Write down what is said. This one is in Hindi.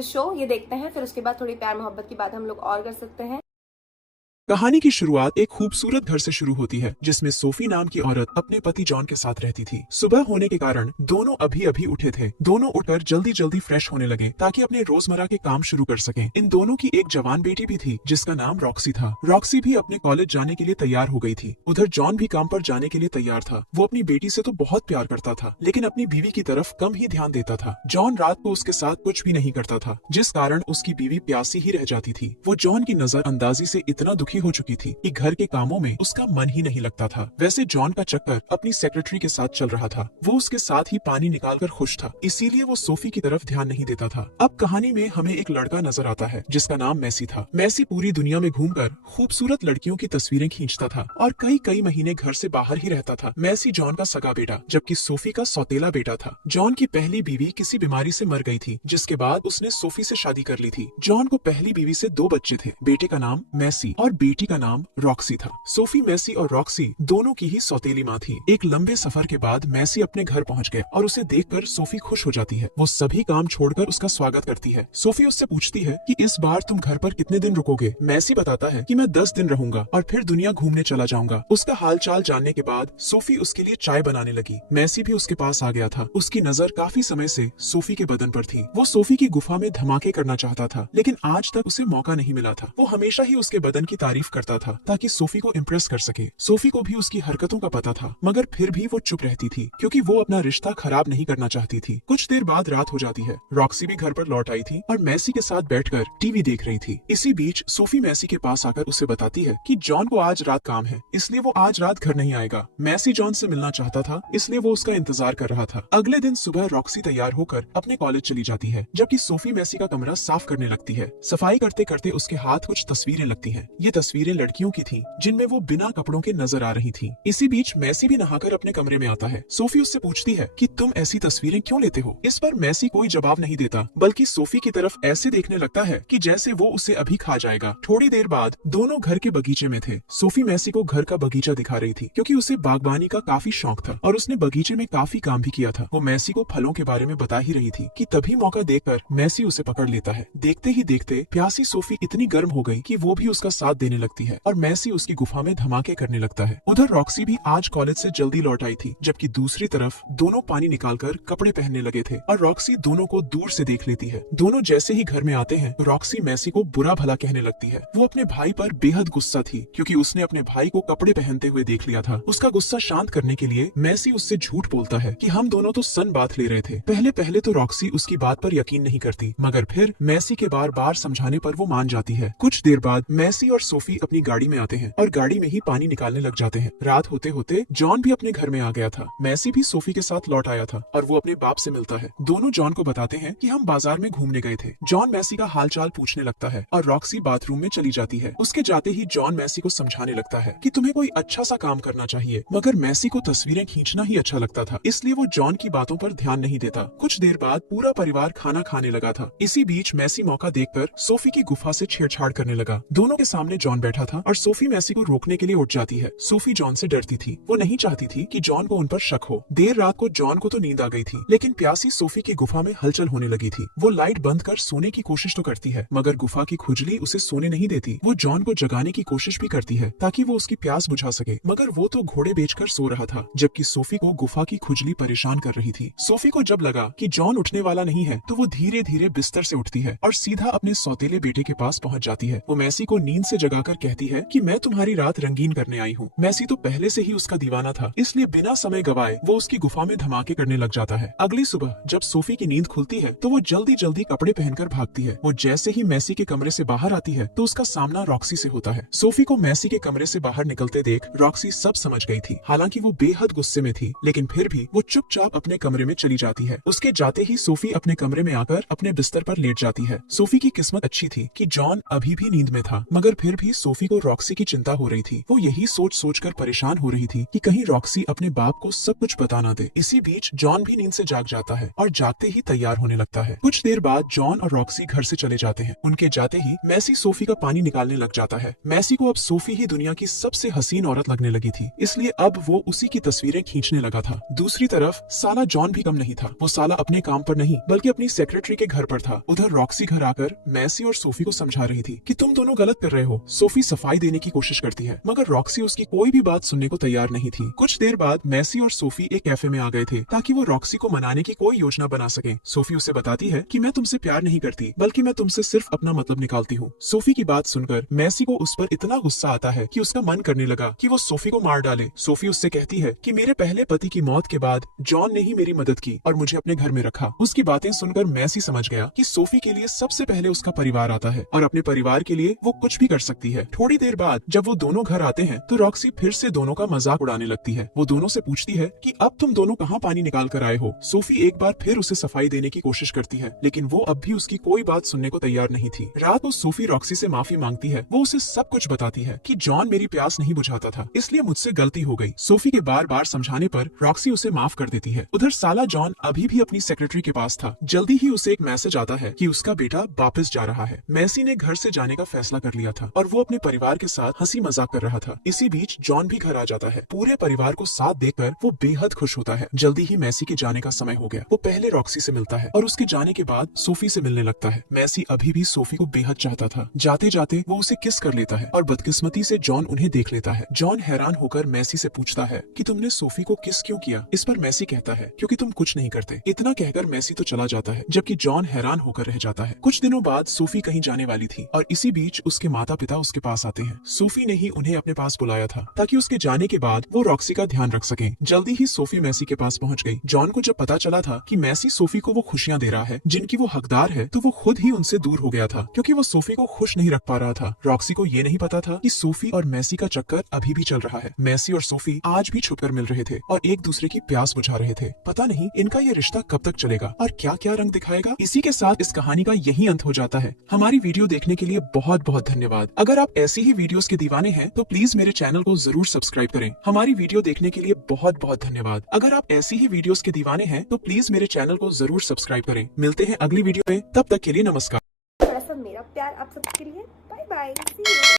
द शो, ये देखते हैं, फिर उसके बाद थोड़ी प्यार मोहब्बत की बात हम लोग और कर सकते हैं। कहानी की शुरुआत एक खूबसूरत घर से शुरू होती है जिसमें सोफी नाम की औरत अपने पति जॉन के साथ रहती थी। सुबह होने के कारण दोनों अभी अभी उठे थे। दोनों उठकर जल्दी जल्दी फ्रेश होने लगे ताकि अपने रोजमर्रा के काम शुरू कर सकें। इन दोनों की एक जवान बेटी भी थी जिसका नाम रॉक्सी था। रॉक्सी भी अपने कॉलेज जाने के लिए तैयार हो गई थी। उधर जॉन भी काम पर जाने के लिए तैयार था। वो अपनी बेटी से तो बहुत प्यार करता था लेकिन अपनी बीवी की तरफ कम ही ध्यान देता था। जॉन रात को उसके साथ कुछ भी नहीं करता था जिस कारण उसकी बीवी प्यासी ही रह जाती थी। वो जॉन की नजर अंदाजी से इतना दुखी हो चुकी थी कि घर के कामों में उसका मन ही नहीं लगता था। वैसे जॉन का चक्कर अपनी सेक्रेटरी के साथ चल रहा था। वो उसके साथ ही पानी निकालकर खुश था, इसीलिए वो सोफी की तरफ ध्यान नहीं देता था। अब कहानी में हमें एक लड़का नजर आता है जिसका नाम मैसी था। मैसी पूरी दुनिया में घूमकर खूबसूरत लड़कियों की तस्वीरें खींचता था और कई कई महीने घर से बाहर ही रहता था। मैसी जॉन का सगा बेटा जबकि सोफी का सौतेला बेटा था। जॉन की पहली बीवी किसी बीमारी से मर गई थी जिसके बाद उसने सोफी से शादी कर ली थी। जॉन को पहली बीवी से 2 बच्चे थे, बेटे का नाम मैसी और बेटी का नाम रॉक्सी था। सोफी, मैसी और रॉक्सी दोनों की ही सौतेली माँ थी। एक लंबे सफर के बाद मैसी अपने घर पहुंच गए और उसे देखकर सोफी खुश हो जाती है। वो सभी काम छोड़कर उसका स्वागत करती है। सोफी उससे पूछती है कि इस बार तुम घर पर कितने दिन रुकोगे। मैसी बताता है कि मैं 10 दिन रहूंगा और फिर दुनिया घूमने चला जाऊंगा। उसका हालचाल जानने के बाद सोफी उसके लिए चाय बनाने लगी। मैसी भी उसके पास आ गया था। उसकी नजर काफी समय से सोफी के बदन पर थी। वो सोफी की गुफा में धमाके करना चाहता था लेकिन आज तक उसे मौका नहीं मिला था। वो हमेशा ही उसके बदन की तारीफ करता था ताकि सोफी को इम्प्रेस कर सके। सोफी को भी उसकी हरकतों का पता था मगर फिर भी वो चुप रहती थी क्योंकि वो अपना रिश्ता खराब नहीं करना चाहती थी। कुछ देर बाद रात हो जाती है। रॉक्सी भी घर पर लौट आई थी और मैसी के साथ बैठकर टीवी देख रही थी। इसी बीच सोफी मैसी के पास आकर उसे बताती है कि जॉन को आज रात काम है इसलिए वो आज रात घर नहीं आएगा। मैसी जॉन से मिलना चाहता था इसलिए वो उसका इंतजार कर रहा था। अगले दिन सुबह रॉक्सी तैयार होकर अपने कॉलेज चली जाती है जबकि सोफी मैसी का कमरा साफ करने लगती है। सफाई करते करते उसके हाथ कुछ तस्वीरें लगती हैं। ये तस्वीरें लड़कियों की थी जिनमें वो बिना कपड़ों के नजर आ रही थी। इसी बीच मैसी भी नहाकर अपने कमरे में आता है। सोफी उससे पूछती है कि तुम ऐसी तस्वीरें क्यों लेते हो। इस पर मैसी कोई जवाब नहीं देता बल्कि सोफी की तरफ ऐसे देखने लगता है कि जैसे वो उसे अभी खा जाएगा। थोड़ी देर बाद दोनों घर के बगीचे में थे। सोफी मैसी को घर का बगीचा दिखा रही थी क्योंकि उसे बागबानी का काफी शौक था और उसने बगीचे में काफी काम भी किया था। वो मैसी को फलों के बारे में बता ही रही थी कि तभी मौका देखकर मैसी उसे पकड़ लेता है। देखते ही देखते प्यासी सोफी इतनी गर्म हो गई कि वो भी उसका साथ देने लगती है और मैसी उसकी गुफा में धमाके करने लगता है। उधर रॉक्सी भी आज कॉलेज से जल्दी लौट आई थी जबकि दूसरी तरफ दोनों पानी निकालकर कपड़े पहनने लगे थे और रॉक्सी दोनों को दूर से देख लेती है। दोनों जैसे ही घर में आते हैं रॉक्सी मैसी को बुरा भला कहने लगती है। वो अपने भाई पर बेहद गुस्सा थी क्योंकि उसने अपने भाई को कपड़े पहनते हुए देख लिया था। उसका गुस्सा शांत करने के लिए मैसी उससे झूठ बोलता है कि हम दोनों तो सन बात ले रहे थे। पहले पहले तो रॉक्सी उसकी बात पर यकीन नहीं करती मगर फिर मैसी के बार बार समझाने पर वो मान जाती है। कुछ देर बाद मैसी और सोफी अपनी गाड़ी में आते हैं और गाड़ी में ही पानी निकालने लग जाते हैं। रात होते होते जॉन भी अपने घर में आ गया था। मैसी भी सोफी के साथ लौट आया था और वो अपने बाप से मिलता है। दोनों जॉन को बताते हैं कि हम बाजार में घूमने गए थे। जॉन मैसी का हालचाल पूछने लगता है और रॉक्सी बाथरूम में चली जाती है। उसके जाते ही जॉन मैसी को समझाने लगता है कि तुम्हें कोई अच्छा सा काम करना चाहिए मगर मैसी को तस्वीरें खींचना ही अच्छा लगता था इसलिए वो जॉन की बातों पर ध्यान नहीं देता। कुछ देर बाद पूरा परिवार खाना खाने लगा था। इसी बीच मैसी मौका देखकर सोफी की गुफा से छेड़छाड़ करने लगा। दोनों के सामने जॉन बैठा था और सोफी मैसी को रोकने के लिए उठ जाती है। सोफी जॉन से डरती थी। वो नहीं चाहती थी कि जॉन को उन पर शक हो। देर रात को जॉन को तो नींद आ गई थी लेकिन प्यासी सोफी की गुफा में हलचल होने लगी थी। वो लाइट बंद कर सोने की कोशिश तो करती है मगर गुफा की खुजली उसे सोने नहीं देती। वो जॉन को जगाने की कोशिश भी करती है ताकि वो उसकी प्यास बुझा सके मगर वो तो घोड़े बेचकर सो रहा था जबकि सोफी को गुफा की खुजली परेशान कर रही थी। सोफी को जब लगा कि जॉन उठने वाला नहीं है तो वो धीरे धीरे बिस्तर से उठती है और सीधा अपने सौतेले बेटे के पास पहुंच जाती है। वो मैसी को नींद से जगाकर कहती है कि मैं तुम्हारी रात रंगीन करने आई हूँ। मैसी तो पहले से ही उसका दीवाना था इसलिए बिना समय गवाए वो उसकी गुफा में धमाके करने लग जाता है। अगली सुबह जब सोफी की नींद खुलती है तो वो जल्दी जल्दी कपड़े पहनकर भागती है। वो जैसे ही मैसी के कमरे से बाहर आती है तो उसका सामना रॉक्सी से होता है। सोफी को मैसी के कमरे से बाहर निकलते देख रॉक्सी सब समझ गई थी। हालांकि वो बेहद गुस्से में थी लेकिन फिर भी वो चुपचाप अपने कमरे में चली जाती है। उसके जाते ही सोफी अपने कमरे में आकर अपने बिस्तर पर लेट जाती है। सोफी की किस्मत अच्छी थी कि जॉन अभी भी नींद में था मगर फिर भी तभी सोफी को रॉक्सी की चिंता हो रही थी। वो यही सोच सोच कर परेशान हो रही थी कि कहीं रॉक्सी अपने बाप को सब कुछ बता ना दे। इसी बीच जॉन भी नींद से जाग जाता है और जागते ही तैयार होने लगता है। कुछ देर बाद जॉन और रॉक्सी घर से चले जाते हैं। उनके जाते ही मैसी सोफी का पानी निकालने लग जाता है। मैसी को अब सोफी ही दुनिया की सबसे हसीन औरत लगने लगी थी, इसलिए अब वो उसी की तस्वीरें खींचने लगा था। दूसरी तरफ साला जॉन भी कम नहीं था। वो साला अपने काम पर नहीं बल्कि अपनी सेक्रेटरी के घर पर था। उधर रॉक्सी घर आकर मैसी और सोफी को समझा रही थी कि तुम दोनों गलत कर रहे हो। सोफी सफाई देने की कोशिश करती है मगर रॉक्सी उसकी कोई भी बात सुनने को तैयार नहीं थी। कुछ देर बाद मैसी और सोफी एक कैफे में आ गए थे ताकि वो रॉक्सी को मनाने की कोई योजना बना सके। सोफी उसे बताती है कि मैं तुमसे प्यार नहीं करती बल्कि मैं तुमसे सिर्फ अपना मतलब निकालती हूँ। सोफी की बात सुनकर मैसी को उस पर इतना गुस्सा आता है कि उसका मन करने लगा कि वो सोफी को मार डाले। सोफी उससे कहती है कि मेरे पहले पति की मौत के बाद जॉन ने ही मेरी मदद की और मुझे अपने घर में रखा। उसकी बातें सुनकर मैसी समझ गया कि सोफी के लिए सबसे पहले उसका परिवार आता है और अपने परिवार के लिए वो कुछ भी कर सकती है। थोड़ी देर बाद जब वो दोनों घर आते हैं तो रॉक्सी फिर से दोनों का मजाक उड़ाने लगती है। वो दोनों से पूछती है कि अब तुम दोनों कहाँ पानी निकाल कर आए हो। सोफी एक बार फिर उसे सफाई देने की कोशिश करती है लेकिन वो अब भी उसकी कोई बात सुनने को तैयार नहीं थी। रात को सोफी रॉक्सी से माफी मांगती है। वो उसे सब कुछ बताती है कि जॉन मेरी प्यास नहीं बुझाता था, इसलिए मुझसे गलती हो गई। सोफी के बार बार समझाने पर रॉक्सी उसे माफ कर देती है। उधर साला जॉन अभी भी अपनी सेक्रेटरी के पास था। जल्दी ही उसे एक मैसेज आता है कि उसका बेटा वापस जा रहा है। मैसी ने घर से जाने का फैसला कर लिया था और वो अपने परिवार के साथ हंसी मजाक कर रहा था। इसी बीच जॉन भी घर आ जाता है। पूरे परिवार को साथ देखकर वो बेहद खुश होता है। जल्दी ही मैसी के जाने का समय हो गया। वो पहले रॉक्सी से मिलता है और उसके जाने के बाद सोफी से मिलने लगता है। मैसी अभी भी सोफी को बेहद चाहता था। जाते जाते वो उसे किस कर लेता है और बदकिस्मती से जॉन उन्हें देख लेता है। जॉन हैरान होकर मैसी से पूछता है कि तुमने सोफी को किस क्यों किया। इस पर मैसी कहता है क्योंकि तुम कुछ नहीं करते। इतना कहकर मैसी तो चला जाता है जबकि जॉन हैरान होकर रह जाता है। कुछ दिनों बाद सोफी कहीं जाने वाली थी और इसी बीच उसके माता पिता उसके पास आते हैं। सोफी ने ही उन्हें अपने पास बुलाया था ताकि उसके जाने के बाद वो रॉक्सी का ध्यान रख सके। जल्दी ही सोफी मैसी के पास पहुंच गई। जॉन को जब पता चला था कि मैसी सोफी को वो खुशियां दे रहा है जिनकी वो हकदार है तो वो खुद ही उनसे दूर हो गया था क्योंकि वो सोफी को खुश नहीं रख पा रहा था। रॉक्सी को ये नहीं पता था कि सोफी और मैसी का चक्कर अभी भी चल रहा है। मैसी और सोफी आज भी छुपकर मिल रहे थे और एक दूसरे की प्यास बुझा रहे थे। पता नहीं इनका ये रिश्ता कब तक चलेगा और क्या क्या रंग दिखाएगा। इसी के साथ इस कहानी का यही अंत हो जाता है। हमारी वीडियो देखने के लिए बहुत बहुत धन्यवाद। अगर आप ऐसी ही वीडियोस के दीवाने हैं तो प्लीज मेरे चैनल को जरूर सब्सक्राइब करें। हमारी वीडियो देखने के लिए बहुत बहुत धन्यवाद। अगर आप ऐसी ही वीडियोस के दीवाने हैं तो प्लीज मेरे चैनल को जरूर सब्सक्राइब करें। मिलते हैं अगली वीडियो में, तब तक के लिए नमस्कार। थोड़ा सा मेरा प्यार आप सबके लिए। Bye bye.